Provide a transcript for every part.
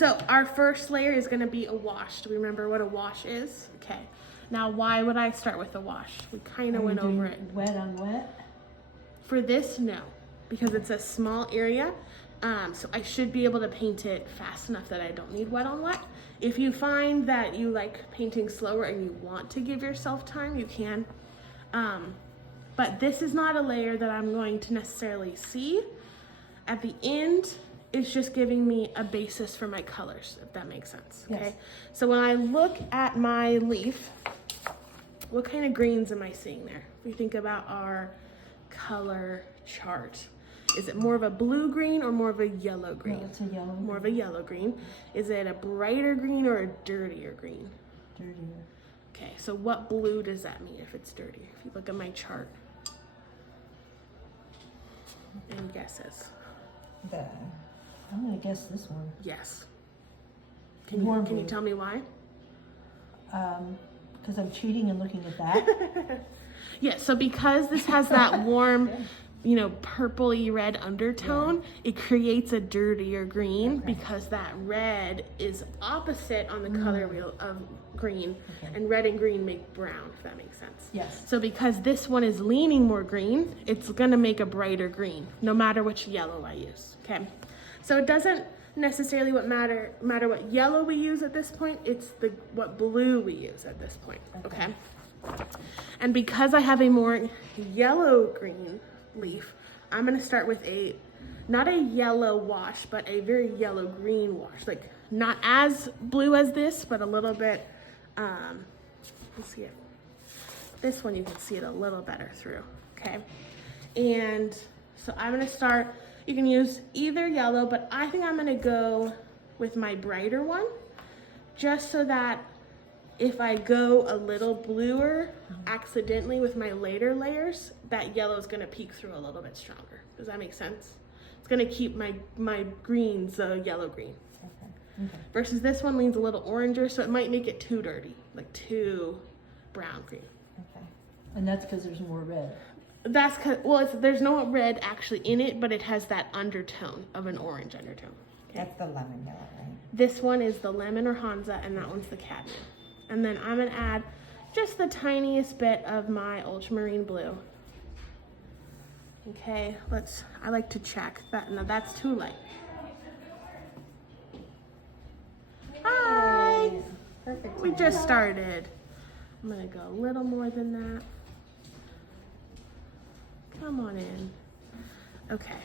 So our first layer is gonna be a wash. Do we remember what a wash is? Okay. Now, why would I start with a wash? We kind of went over it. Wet on wet? For this, no, because it's a small area. So I should be able to paint it fast enough that I don't need wet on wet. If you find that you like painting slower and you want to give yourself time, you can. But this is not a layer that I'm going to necessarily see. At the end, it's just giving me a basis for my colors, if that makes sense, okay? Yes. So when I look at my leaf, what kind of greens am I seeing there? If we think about our color chart, is it more of a blue green or more of a yellow green? No, it's a yellow. More of a yellow green. Is it a brighter green or a dirtier green? Dirtier. Okay, so what blue does that mean if it's dirty? If you look at my chart. Any guesses? I'm gonna guess this one. Yes. Warm Can you blue. tell me why? Because I'm cheating and looking at that. Yeah, so because this has that warm, you know, purpley red undertone, it creates a dirtier green because that red is opposite on the color wheel of green, and red and green make brown, if that makes sense. Yes. So because this one is leaning more green, it's gonna make a brighter green, no matter which yellow I use, okay? So it doesn't necessarily matter what yellow we use at this point, it's what blue we use at this point, okay? And because I have a more yellow-green leaf, I'm gonna start with not a yellow wash, but a very yellow-green wash. Like, not as blue as this, but a little bit, let's see it. This one you can see it a little better through, okay? And so I'm gonna start, you can use either yellow, but I think I'm gonna go with my brighter one, just so that if I go a little bluer accidentally with my later layers, that yellow is gonna peek through a little bit stronger. Does that make sense? It's gonna keep my greens yellow green. Okay. Versus this one leans a little oranger, so it might make it too dirty, like too brown green. Okay. And that's because there's more red. That's there's no red actually in it, but it has that undertone of an orange undertone. Okay? That's the lemon yellow, right? This one is the lemon or Hansa, and that one's the cadmium. And then I'm gonna add just the tiniest bit of my ultramarine blue. Okay, I like to check that. No, that's too light. Hi! Perfect. We just started. I'm gonna go a little more than that. Come on in. Okay,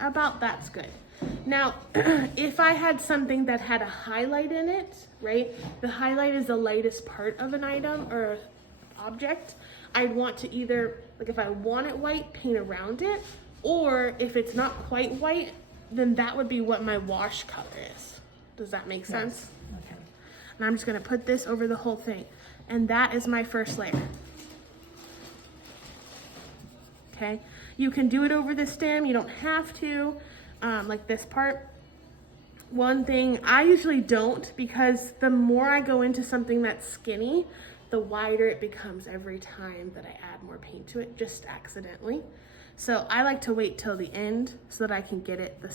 about that's good. Now, if I had something that had a highlight in it, right? The highlight is the lightest part of an item or object. I'd want to either, like if I want it white, paint around it, or if it's not quite white, then that would be what my wash color is. Does that make sense? Okay. And I'm just gonna put this over the whole thing. And that is my first layer. Okay, you can do it over the stem, you don't have to, like this part. One thing, I usually don't, because the more I go into something that's skinny, the wider it becomes every time that I add more paint to it, just accidentally. So I like to wait till the end so that I can get it the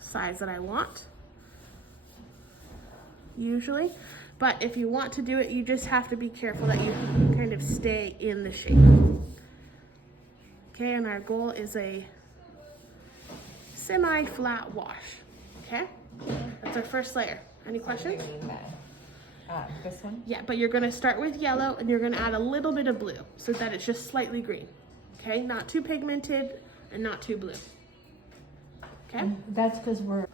size that I want, usually. But if you want to do it, you just have to be careful that you kind of stay in the shape. Okay, and our goal is a semi-flat wash, okay? That's our first layer. Any questions? What do you mean by this one? Yeah, but you're gonna start with yellow and you're gonna add a little bit of blue so that it's just slightly green, okay? Not too pigmented and not too blue, okay? And that's because we're...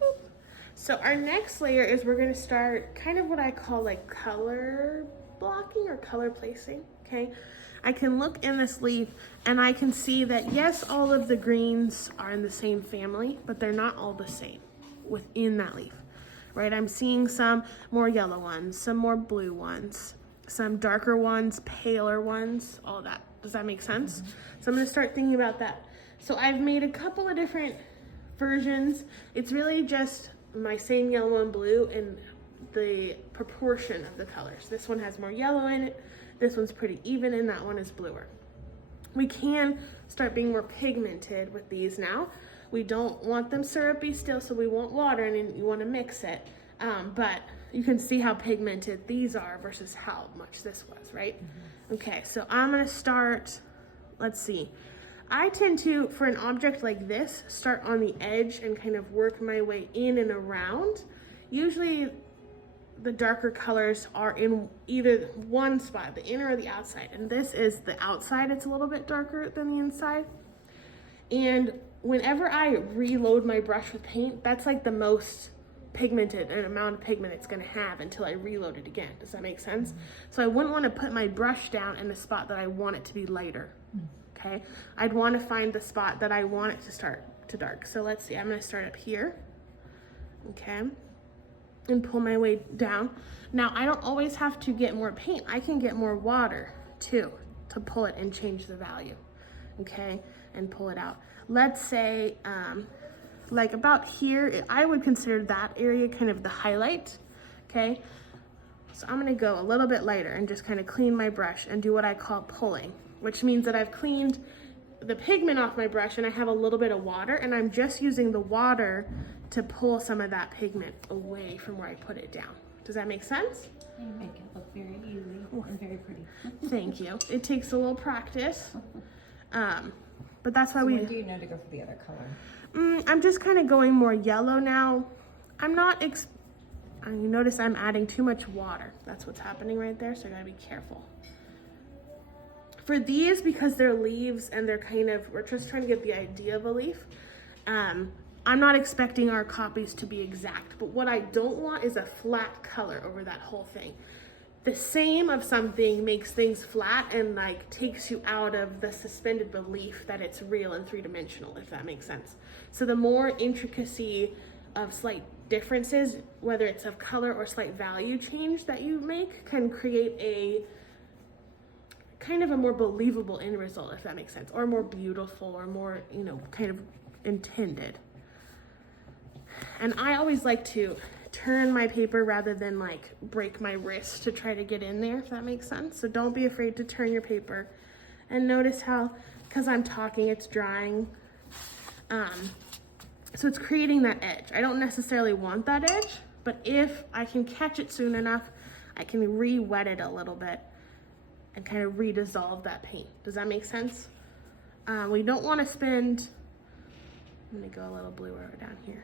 So our next layer is we're gonna start kind of what I call like color blocking or color placing, okay? I can look in this leaf and I can see that yes, all of the greens are in the same family, but they're not all the same within that leaf, right? I'm seeing some more yellow ones, some more blue ones, some darker ones, paler ones, all that. Does that make sense? So I'm gonna start thinking about that. So I've made a couple of different versions. It's really just my same yellow and blue and the proportion of the colors. This one has more yellow in it, this one's pretty even, and that one is bluer. We can start being more pigmented with these now. We don't want them syrupy still, so we want water and you want to mix it. But you can see how pigmented these are versus how much this was, right? Okay, so I'm gonna start, let's see. I tend to, for an object like this, start on the edge and kind of work my way in and around. Usually the darker colors are in either one spot, the inner or the outside. And this is the outside, it's a little bit darker than the inside. And whenever I reload my brush with paint, that's like the most pigmented an amount of pigment it's gonna have until I reload it again. Does that make sense? So I wouldn't wanna put my brush down in a spot that I want it to be lighter, okay? I'd wanna find the spot that I want it to start to dark. So let's see, I'm gonna start up here, okay? And pull my way down. Now, I don't always have to get more paint. I can get more water too to pull it and change the value, okay? And pull it out. Let's say, like about here, I would consider that area kind of the highlight, okay? So I'm gonna go a little bit lighter and just kind of clean my brush and do what I call pulling, which means that I've cleaned the pigment off my brush and I have a little bit of water and I'm just using the water to pull some of that pigment away from where I put it down. Does that make sense? You make it look very easy and very pretty. Thank you. It takes a little practice, but that's why So we... when do you know to go for the other color? I'm just kind of going more yellow now. I'm not, you notice I'm adding too much water. That's what's happening right there, so I gotta be careful. For these, because they're leaves and they're kind of, we're just trying to get the idea of a leaf. I'm not expecting our copies to be exact, but what I don't want is a flat color over that whole thing. The same of something makes things flat and like takes you out of the suspended belief that it's real and three-dimensional, if that makes sense. So the more intricacy of slight differences, whether it's of color or slight value change that you make, can create a kind of a more believable end result, if that makes sense, or more beautiful or more, you know, kind of intended. And I always like to turn my paper rather than like break my wrist to try to get in there, if that makes sense. So don't be afraid to turn your paper and notice how, because I'm talking, it's drying. So it's creating that edge. I don't necessarily want that edge, but if I can catch it soon enough, I can re-wet it a little bit and kind of re-dissolve that paint. Does that make sense? We don't want to spend, I'm gonna go a little bluer down here.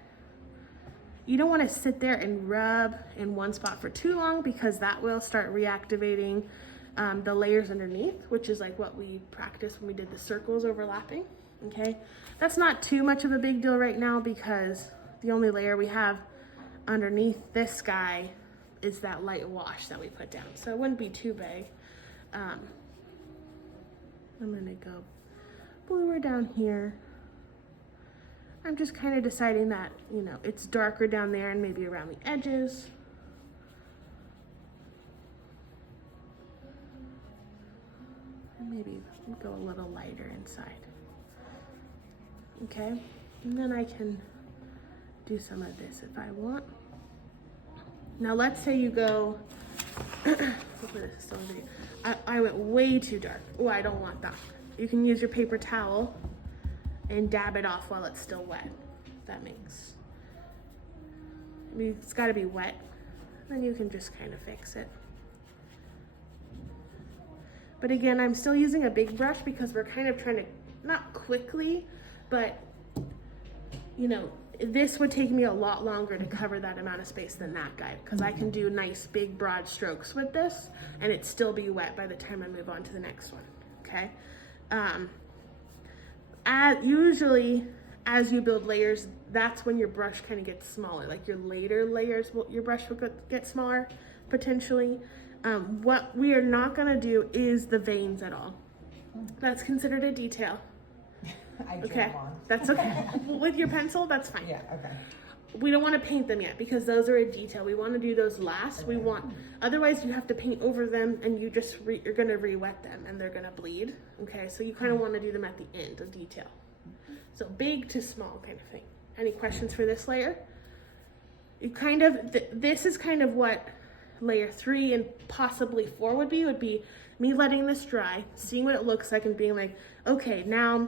You don't want to sit there and rub in one spot for too long because that will start reactivating the layers underneath, which is like what we practiced when we did the circles overlapping, okay? That's not too much of a big deal right now because the only layer we have underneath this guy is that light wash that we put down. So it wouldn't be too big. I'm gonna go bluer down here. I'm just kind of deciding that, you know, it's darker down there and maybe around the edges. And maybe go a little lighter inside. Okay, and then I can do some of this if I want. Now let's say you go, hopefully this is still in video. I went way too dark. Oh, I don't want that. You can use your paper towel and dab it off while it's still wet. That makes, I mean, it's gotta be wet. Then you can just kind of fix it. But again, I'm still using a big brush because we're kind of trying to, not quickly, but you know, this would take me a lot longer to cover that amount of space than that guy because I can do nice big broad strokes with this and it still be wet by the time I move on to the next one, okay? Usually as you build layers, that's when your brush kind of gets smaller, like your later layers, your brush will get smaller potentially. What we are not gonna do is the veins at all. That's considered a detail. I drew Okay, them on. that's okay. With your pencil, that's fine. Yeah, okay. We don't want to paint them yet because those are a detail. We want to do those last. We want, otherwise you have to paint over them and you just, you're going to re-wet them and they're going to bleed. Okay, so you kind of want to do them at the end, a detail. So big to small kind of thing. Any questions for this layer? You kind of, this is kind of what layer 3 and possibly 4 would be me letting this dry, seeing what it looks like and being like, okay, now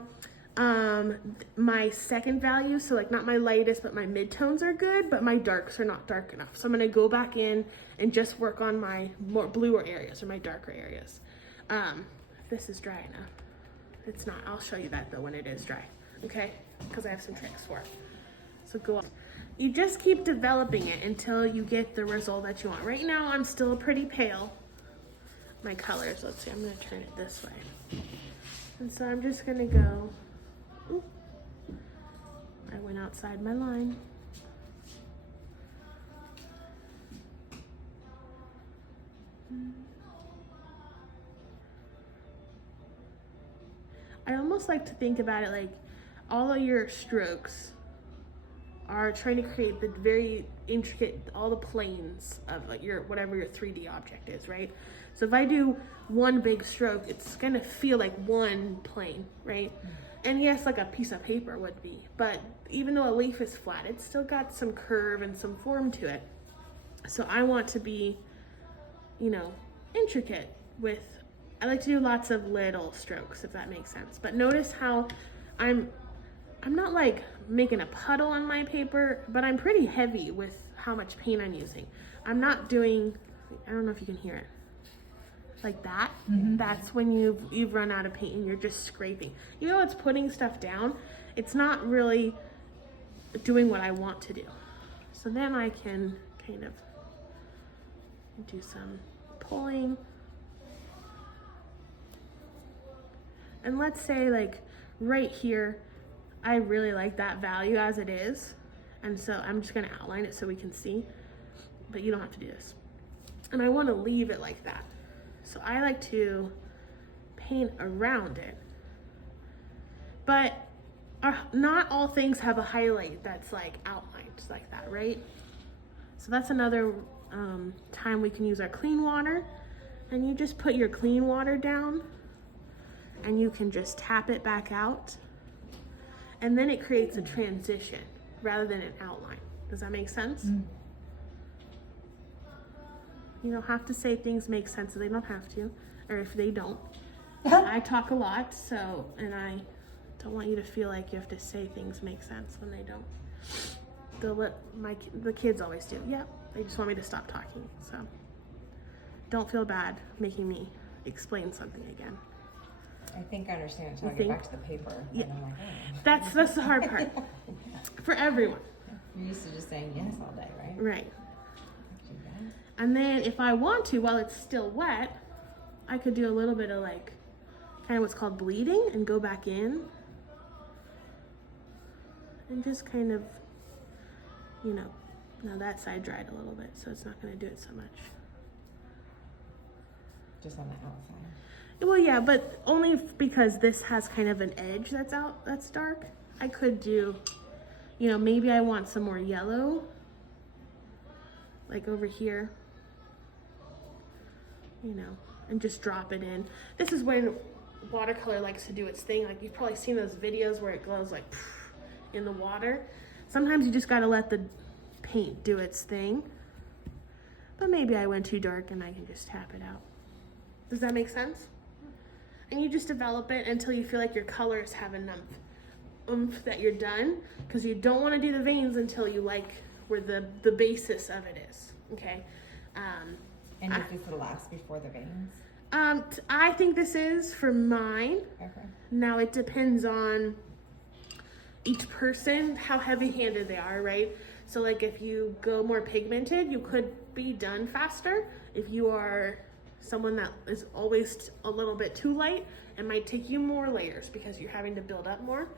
My second value, so like not my lightest, but my midtones are good, but my darks are not dark enough. So I'm gonna go back in and just work on my more bluer areas or my darker areas. This is dry enough. It's not, I'll show you that though when it is dry, okay? Because I have some tricks for it. So go on. You just keep developing it until you get the result that you want. Right now I'm still pretty pale. My colors, let's see, I'm gonna turn it this way. And so I'm just gonna go, ooh, I went outside my line. I almost like to think about it like all of your strokes are trying to create the very intricate, all the planes of like your, whatever your 3D object is, right? So if I do one big stroke, it's gonna feel like one plane, right? And yes, like a piece of paper would be, but even though a leaf is flat, it's still got some curve and some form to it. So I want to be, you know, intricate with, I like to do lots of little strokes, if that makes sense. But notice how I'm not like making a puddle on my paper, but I'm pretty heavy with how much paint I'm using. I'm not doing, I don't know if you can hear it, like that. That's when you've run out of paint and you're just scraping. You know, it's putting stuff down. It's not really doing what I want to do. So then I can kind of do some pulling. And let's say like right here, I really like that value as it is. And so I'm just gonna outline it so we can see, but you don't have to do this. And I wanna leave it like that. So I like to paint around it. But not all things have a highlight that's like outlined like that, right? So that's another time we can use our clean water. And you just put your clean water down and you can just tap it back out. And then it creates a transition rather than an outline. Does that make sense? You don't have to say things make sense if they don't have to, or if they don't. I talk a lot, so, and I don't want you to feel like you have to say things make sense when they don't. The kids always do. Yep, they just want me to stop talking, so don't feel bad making me explain something again. I think I understand until I You get think? back to the paper. Yeah. And I'm like, oh. That's the hard part for everyone. You're used to just saying yes all day, right? Right. Do that. And then if I want to, while it's still wet, I could do a little bit of like, kind of what's called bleeding and go back in. And just kind of, you know, now that side dried a little bit, so it's not gonna do it so much. Just on the outside. Well, yeah, but only because this has kind of an edge that's dark. I could do, you know, maybe I want some more yellow, like over here, you know, and just drop it in. This is when watercolor likes to do its thing. Like you've probably seen those videos where it glows like in the water. Sometimes you just gotta let the paint do its thing. But maybe I went too dark and I can just tap it out. Does that make sense? And you just develop it until you feel like your colors have enough oomph that you're done, because you don't want to do the veins until you like where the basis of it is, okay? And is this the last before the veins? I think this is for mine. Okay. Now it depends on each person, how heavy-handed they are, right? So like if you go more pigmented, you could be done faster. If you are someone that is always a little bit too light, it might take you more layers because you're having to build up more.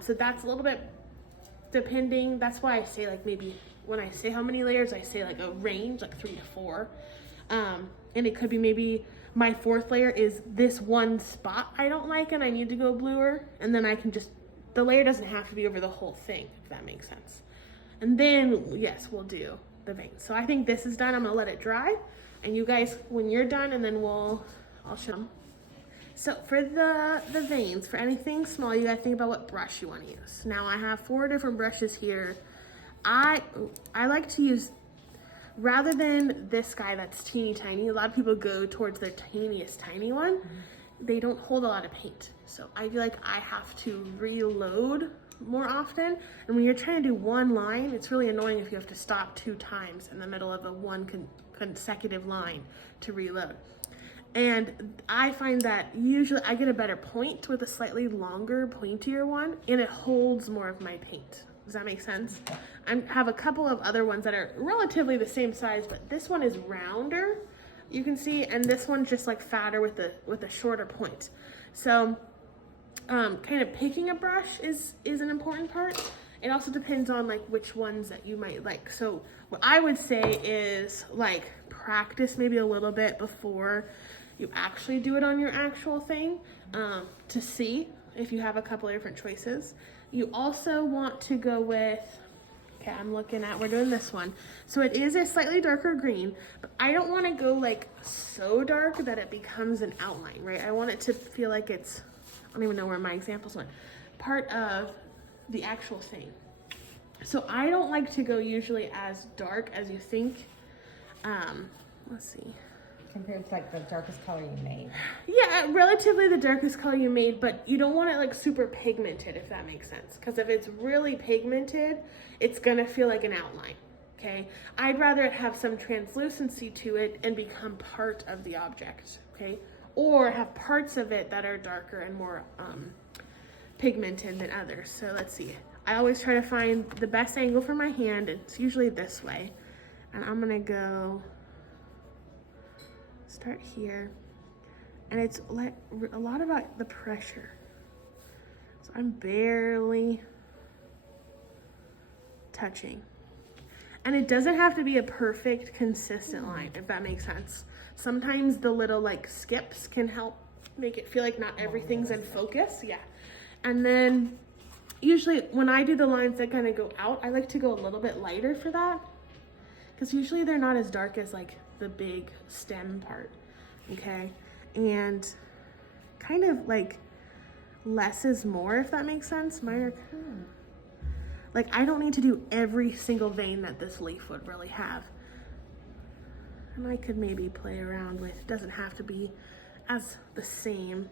So that's a little bit depending. That's why I say like maybe when I say how many layers, I say like a range, like 3 to 4. And it could be maybe my 4th layer is this one spot I don't like and I need to go bluer. And then I can just, the layer doesn't have to be over the whole thing, if that makes sense. And then, yes, we'll do the veins. So I think this is done. I'm gonna let it dry. And you guys, when you're done, and then I'll show them. So for the veins, for anything small, you gotta think about what brush you wanna use. Now I have 4 different brushes here. I like to use, rather than this guy that's teeny tiny, a lot of people go towards their teeniest tiny one. they don't hold a lot of paint. So I feel like I have to reload more often. And when you're trying to do one line, it's really annoying if you have to stop 2 times in the middle of a consecutive line to reload. And I find that usually I get a better point with a slightly longer, pointier one, and it holds more of my paint. Does that make sense? I have a couple of other ones that are relatively the same size, but this one is rounder, you can see, and this one's just like fatter with a shorter point. So kind of picking a brush is an important part. It also depends on like which ones that you might like. So what I would say is like practice maybe a little bit before you actually do it on your actual thing, to see if you have a couple of different choices. You also want to go with, okay, we're doing this one. So it is a slightly darker green, but I don't want to go like so dark that it becomes an outline, right? I want it to feel like it's, I don't even know where my examples went, part of the actual thing. So I don't like to go usually as dark as you think. Let's see. Compared to like the darkest color you made. Yeah, relatively the darkest color you made, but you don't want it like super pigmented, if that makes sense. Because if it's really pigmented, it's gonna feel like an outline, okay? I'd rather it have some translucency to it and become part of the object, okay? Or have parts of it that are darker and more pigmented than others. So let's see. I always try to find the best angle for my hand. It's usually this way. And I'm gonna go start here, and it's like a lot about the pressure. So I'm barely touching, and it doesn't have to be a perfect consistent line, if that makes sense. Sometimes the little like skips can help make it feel like not everything's in focus. Yeah. And then usually when I do the lines that kind of go out, I like to go a little bit lighter for that, because usually they're not as dark as like the big stem part, okay? And kind of like less is more, if that makes sense. Mine are like, I don't need to do every single vein that this leaf would really have. And I could maybe play around with, it doesn't have to be as the same.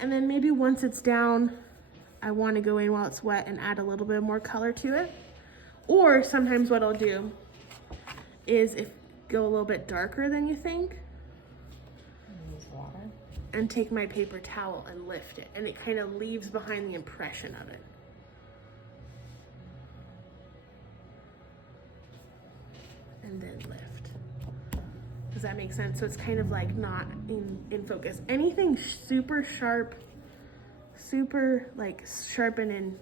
And then maybe once it's down, I want to go in while it's wet and add a little bit more color to it. Or sometimes what I'll do is go a little bit darker than you think, Use water. and take my paper towel and lift it, and it kind of leaves behind the impression of it. And then lift. Does that make sense? So it's kind of like not in focus. Anything super sharp, super like sharp and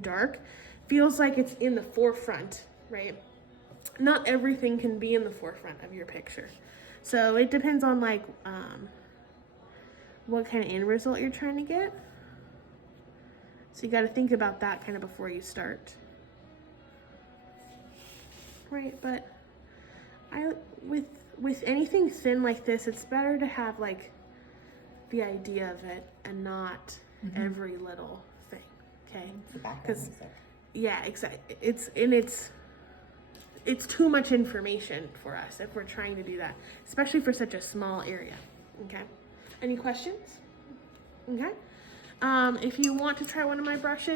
dark feels like it's in the forefront, right? Not everything can be in the forefront of your picture. So it depends on like what kind of end result you're trying to get. So you got to think about that kind of before you start. Right, but with anything thin like this, it's better to have like the idea of it and not every little thing, okay? It's the background 'Cause- music. Yeah, exactly. It's too much information for us if we're trying to do that, especially for such a small area, okay? Any questions? Okay. If you want to try one of my brushes,